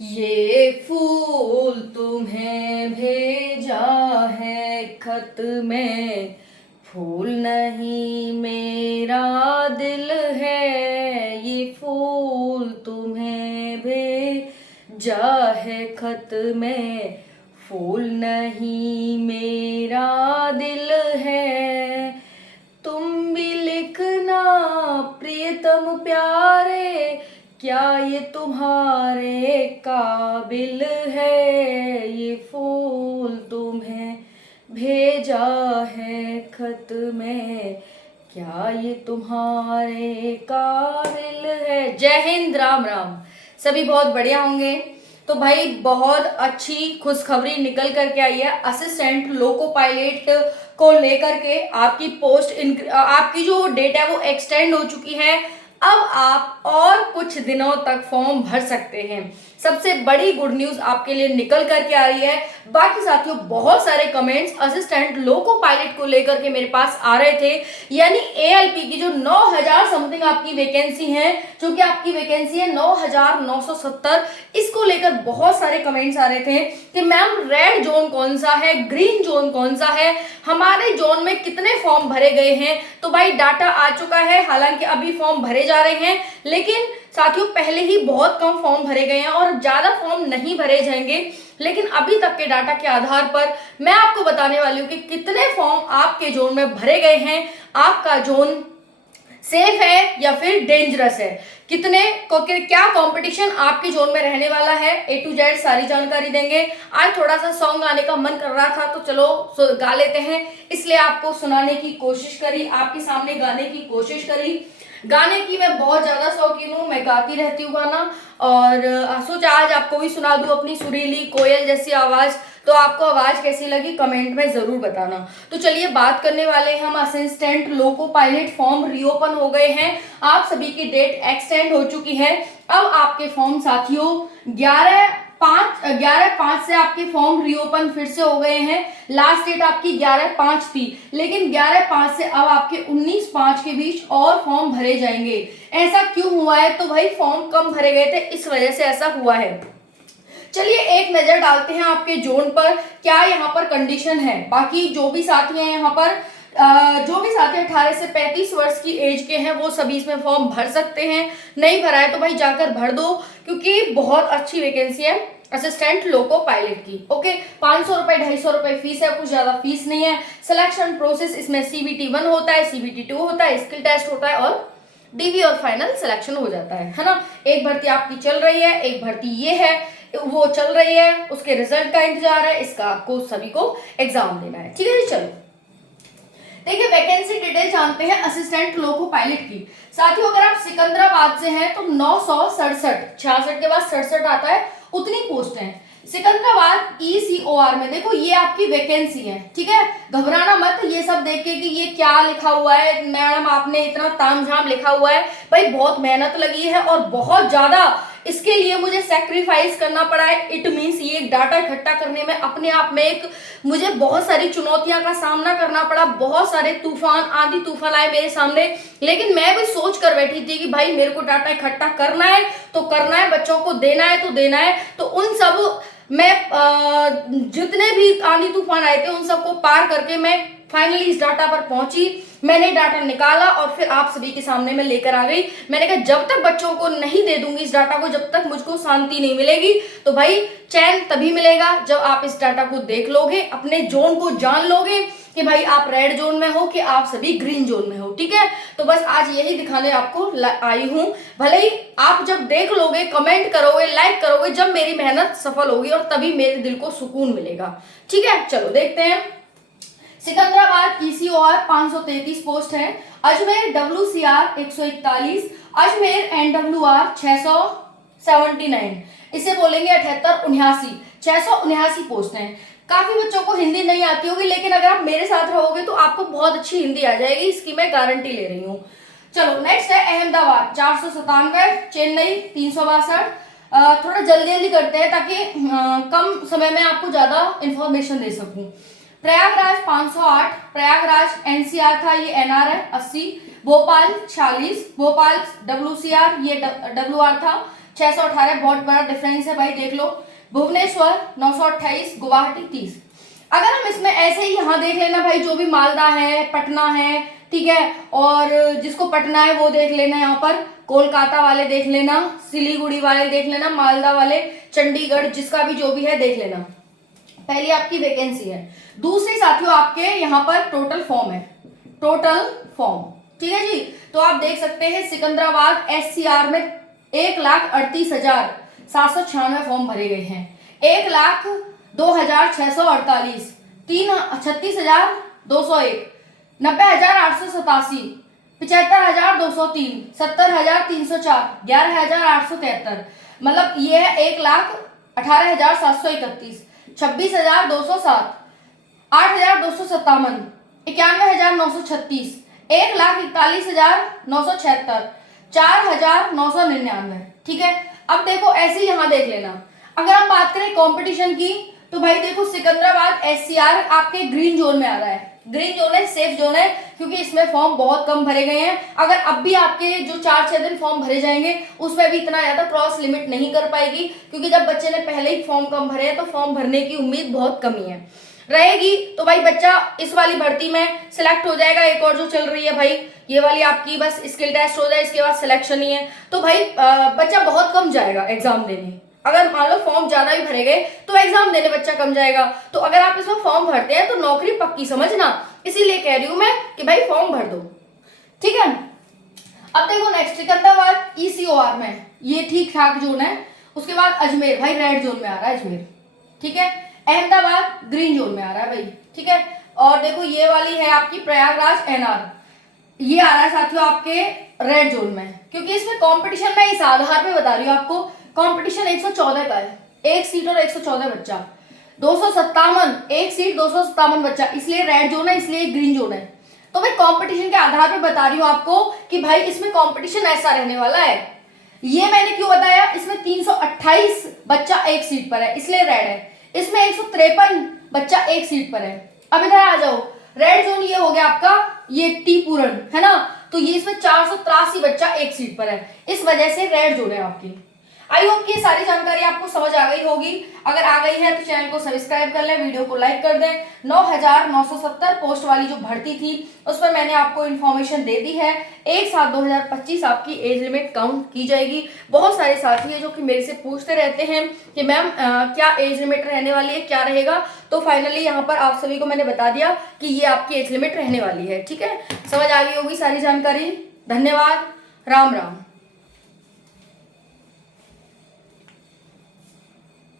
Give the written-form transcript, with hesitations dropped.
ये फूल तुम्हें भेजा है खत में, फूल नहीं मेरा दिल है। ये फूल तुम्हें भेजा है खत में, फूल नहीं मेरा दिल है। तुम भी लिखना प्रियतम प्यारे, क्या ये तुम्हारे काबिल है। ये फूल तुम्हें भेजा है खत में, क्या ये तुम्हारे काबिल है। जय हिंद, राम राम। सभी बहुत बढ़िया होंगे। तो भाई बहुत अच्छी खुशखबरी निकल करके आई है। असिस्टेंट लोको पायलट को लेकर के आपकी पोस्ट आपकी जो डेट है वो एक्सटेंड हो चुकी है। अब आप और कुछ दिनों तक फॉर्म भर सकते हैं। सबसे बड़ी गुड न्यूज आपके लिए निकल करके आ रही है। बाकी साथियों बहुत सारे कमेंट्स असिस्टेंट लोको पायलट को लेकर के मेरे पास आ रहे थे, यानी एएलपी की जो 9000 समथिंग आपकी वैकेंसी है, जो कि आपकी वैकेंसी है 9970, इसको लेकर बहुत सारे कमेंट्स आ रहे थे कि मैम रेड जोन कौन सा है, ग्रीन जोन कौन सा है, हमारे जोन में कितने फॉर्म भरे गए हैं। तो भाई डाटा आ चुका है, हालांकि अभी फॉर्म भरे जा रहे हैं, लेकिन साथियों पहले ही बहुत कम फॉर्म भरे गए हैं और ज्यादा फॉर्म नहीं भरे जाएंगे। लेकिन अभी तक के डाटा के आधार पर मैं आपको बताने वाली हूँ कि कितने फॉर्म आपके जोन में भरे गए हैं, आपका जोन सेफ है या फिर डेंजरस है, कितने को क्या कंपटीशन आपके जोन में रहने वाला है, ए टू जेड सारी जानकारी देंगे। आज थोड़ा सा सॉन्ग गाने का मन कर रहा था तो चलो गा लेते हैं, इसलिए आपको सुनाने की कोशिश करी, आपके सामने गाने की कोशिश करी। गाने की मैं बहुत ज्यादा शौकीन हूँ, मैं गाती रहती हूँ गाना, और सोचा आज आपको भी सुना दूं अपनी सुरीली कोयल जैसी आवाज। तो आपको आवाज कैसी लगी कमेंट में जरूर बताना। तो चलिए बात करने वाले हैं हम assistant loco pilot. Form reopen हो गए हैं, आप सभी की डेट एक्सटेंड हो चुकी है। अब आपके फॉर्म साथियों 11/5 से आपके फॉर्म रीओपन फिर से हो गए हैं। लास्ट डेट आपकी 11/5 थी, लेकिन 11/5 से अब आपके 19/5 के बीच और फॉर्म भरे जाएंगे। ऐसा क्यों हुआ है? तो भाई फॉर्म कम भरे गए थे, इस वजह से ऐसा हुआ है। चलिए एक नजर डालते हैं आपके जोन पर, क्या यहाँ पर कंडीशन है। बाकी जो भी साथी हैं यहाँ पर, जो भी साथी 18 से 35 वर्ष की एज के हैं, वो सभी इसमें फॉर्म भर सकते हैं। नहीं भरा है तो भाई जाकर भर दो, क्योंकि बहुत अच्छी वैकेंसी है असिस्टेंट लोको पायलट की। ओके, 500 रुपए 250 रुपए फीस है, कुछ ज्यादा फीस नहीं है। सिलेक्शन प्रोसेस इसमें CBT 1 होता है, CBT 2 होता है, स्किल टेस्ट होता है और DV और फाइनल सिलेक्शन हो जाता है ना। एक भर्ती आपकी चल रही है, एक भर्ती ये है वो चल रही है, उसके रिजल्ट का इंतजार है, इसका आपको सभी को एग्जाम देना है। ठीक है जी, चलो देखिए वैकेंसी डिटेल जानते हैं असिस्टेंट लोको पायलट की। साथियों अगर आप सिकंदराबाद से हैं तो 967, 66 के बाद 67 आता है, उतनी पोस्ट है सिकंदराबाद ECOR में। देखो ये आपकी वैकेंसी है, ठीक है, घबराना मत ये सब देख के कि ये क्या लिखा हुआ है मैडम, आपने इतना तामझाम लिखा हुआ है। भाई बहुत मेहनत लगी है और बहुत ज्यादा इसके लिए मुझे सैक्रिफाइस करना पड़ा है। इट मीन्स ये डाटा इकट्ठा करने में अपने आप में एक मुझे बहुत सारी चुनौतियां का सामना करना पड़ा, बहुत सारे तूफान आंधी तूफान आए मेरे सामने, लेकिन मैं भी सोच कर बैठी थी कि भाई मेरे को डाटा इकट्ठा करना है तो करना है, बच्चों को देना है तो देना है। तो उन सब मैं जितने भी आंधी तूफान आए थे उन सबको पार करके मैं फाइनली इस डाटा पर पहुंची। मैंने डाटा निकाला और फिर आप सभी के सामने मैं लेकर आ गई। मैंने कहा जब तक बच्चों को नहीं दे दूंगी इस डाटा को, जब तक मुझको शांति नहीं मिलेगी। तो भाई चैन तभी मिलेगा जब आप इस डाटा को देख लोगे, अपने जोन को जान लोगे कि भाई आप रेड जोन में हो कि आप सभी ग्रीन जोन में हो। ठीक है, तो बस आज यही दिखाने आपको आई हूं। भले ही आप जब देख लोगे, कमेंट करोगे, लाइक करोगे, जब मेरी मेहनत सफल होगी और तभी मेरे दिल को सुकून मिलेगा। ठीक है, चलो देखते हैं। सिकंदराबाद ECOR 533 पोस्ट है, अजमेर WCR 141, अजमेर NWR 679, इसे बोलेंगे 78 679 पोस्ट हैं। काफी बच्चों को हिंदी नहीं आती होगी, लेकिन अगर आप मेरे साथ रहोगे तो आपको बहुत अच्छी हिंदी आ जाएगी, इसकी मैं गारंटी ले रही हूँ। चलो नेक्स्ट है अहमदाबाद 497, चेन्नई 362। थोड़ा जल्दी जल्दी करते हैं ताकि कम समय में आपको ज्यादा इंफॉर्मेशन दे सकूं। प्रयागराज 508, प्रयागराज NCR था, ये NR है 80। भोपाल 46, भोपाल WCR ये WR था 618, बहुत बड़ा डिफरेंस है भाई, देख लो। भुवनेश्वर 928, गुवाहाटी 30। अगर हम इसमें ऐसे ही यहाँ देख लेना भाई, जो भी मालदा है, पटना है, ठीक है, और जिसको पटना है वो देख लेना, यहाँ पर कोलकाता वाले देख लेना, सिलीगुड़ी वाले देख लेना, मालदा वाले, चंडीगढ़, जिसका भी जो भी है देख लेना। पहली आपकी वैकेंसी है। दूसरी साथियों आपके यहाँ पर टोटल फॉर्म है, टोटल फॉर्म, ठीक है जी। तो आप देख सकते हैं सिकंदराबाद SCR में 1,38,796 फॉर्म भरे गए हैं। 1,02,648, 36,201, 90,887, 75,203, 70,304, 11,873, मतलब ये है 1,18,731, 26,207, 8,257, 91,936, 1,41,976, 4,999, ठीक है। अब देखो ऐसे ही यहाँ देख लेना। अगर हम बात करें कंपटीशन की, तो भाई देखो सिकंदराबाद SCR आपके ग्रीन जोन में आ रहा है। ग्रीन जोन है, सेफ जोन है, क्योंकि इसमें फॉर्म बहुत कम भरे गए हैं। अगर अब भी आपके जो 4-6 दिन फॉर्म भरे जाएंगे, उसमें भी इतना ज्यादा क्रॉस लिमिट नहीं कर पाएगी, क्योंकि जब बच्चे ने पहले ही फॉर्म कम भरे हैं तो फॉर्म भरने की उम्मीद बहुत कमी है रहेगी। तो भाई बच्चा इस वाली भर्ती में सिलेक्ट हो जाएगा। एक और जो चल रही है भाई, ये वाली आपकी बस स्किल टेस्ट हो जाए, इसके बाद सिलेक्शन ही है। तो भाई बच्चा बहुत कम जाएगा एग्जाम देने। अगर मान लो फॉर्म ज्यादा भी भरे गए तो एग्जाम देने बच्चा कम जाएगा। तो अगर आप इसमें फॉर्म भरते हैं तो नौकरी पक्की समझना, इसीलिए कह रही हूं मैं कि भाई फॉर्म भर दो, ठीक है। अब देखो नेक्स्ट सिकंदराबाद ECOR में ये ठीक ठाक जोन है। उसके बाद अजमेर भाई रेड जोन में आ रहा है अजमेर, ठीक है। अहमदाबाद ग्रीन जोन में आ रहा है भाई, ठीक है। और देखो ये वाली है आपकी प्रयागराज NR, ये आ रहा है साथियों आपके रेड जोन में, क्योंकि इसमें कंपटीशन मैं इस आधार पे बता रही हूँ आपको। कंपटीशन 114 का है, एक सीट और 114 बच्चा, 257 एक सीट, 257 बच्चा, इसलिए रेड जोन है, इसलिए ग्रीन जोन है। तो मैं कंपटीशन के आधार पे बता रही हूँ आपको कि भाई इसमें कंपटीशन ऐसा रहने वाला है। ये मैंने क्यों बताया, इसमें 328 बच्चा एक सीट पर है, इसलिए रेड है। इसमें 153 बच्चा एक सीट पर है। अब इधर आ जाओ, रेड जोन ये हो गया आपका, ये T पूर्ण है ना, तो ये इसमें 483 बच्चा एक सीट पर है, इस वजह से रेड जोन है आपकी। आई होप कि सारी जानकारी आपको समझ आ गई होगी। अगर आ गई है तो चैनल को सब्सक्राइब कर लें, वीडियो को लाइक कर दें। 9,970 पोस्ट वाली जो भर्ती थी उस पर मैंने आपको इन्फॉर्मेशन दे दी है। 1/7/2025 आपकी एज लिमिट काउंट की जाएगी। बहुत सारे साथी हैं जो कि मेरे से पूछते रहते हैं कि मैम क्या एज लिमिट रहने वाली है, क्या रहेगा। तो फाइनली यहाँ पर आप सभी को मैंने बता दिया कि ये आपकी एज लिमिट रहने वाली है, ठीक है। समझ आ गई होगी सारी जानकारी। धन्यवाद, राम राम।